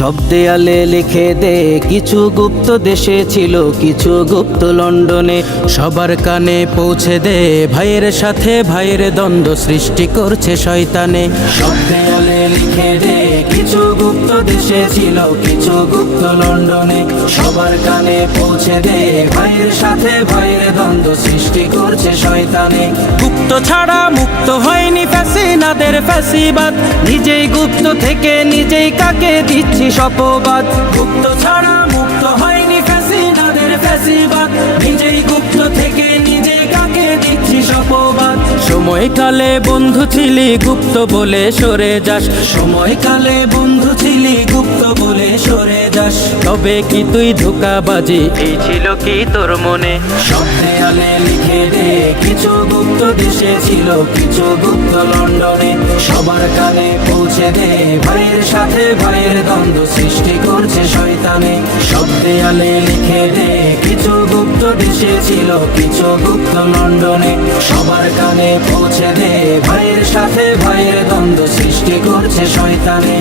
সব দেয়ালে লিখে দে কিছু গুপ্ত দেশে ছিল, কিছু গুপ্ত লন্ডনে। সবার কানে পৌঁছে দে ভাইয়ের সাথে ভাইয়ের দ্বন্দ্ব সৃষ্টি করছে শয়তানে। সব দেয়ালে লিখে দে কিছু গুপ্ত দেশে ছিল, কিছু গুপ্ত লন্ডনে। সবার কানে পৌঁছে দে ভাইয়ের সাথে ভাইয়ের দ্বন্দ্ব সৃষ্টি করছে শয়তানে। গুপ্ত ছাড়া মুক্ত হয়নি ফ্যাসিনাদের ফ্যাসিবাদ, নিজেই গুপ্ত থেকে নিজেই কাকে দিচ্ছি শপবাদ। গুপ্ত ছাড়া মুক্ত হয়নি ফ্যাসিনাদের ফ্যাসিবাদ, নিজেই গুপ্ত থেকে নিজেই কাকে দিচ্ছি শপবাদ। সময়কালে বন্ধু ছিলি গুপ্ত বলে সরে যাস, সময়কালে বন্ধু ছিলি গুপ্ত বলে সরে যাস। তবে কি তুই ধোঁকাবাজি, এই ছিল কি তোর মনে? সব দেয়ালে লিখে দে কিছু গুপ্ত দেশে ছিল, কিছু গুপ্ত লন্ডনে। সবার কানে পৌঁছে দে ভাইয়ের সাথে ভাইয়ের দ্বন্দ্ব সৃষ্টি করছে শয়তানে। সব দেয়ালে লিখে দে কিছু গুপ্ত দেশে ছিল, কিছু গুপ্ত লন্ডনে। সবার কানে পৌঁছে দে ভাইয়ের সাথে ভাইয়ের দ্বন্দ্ব সৃষ্টি করছে শয়তানে।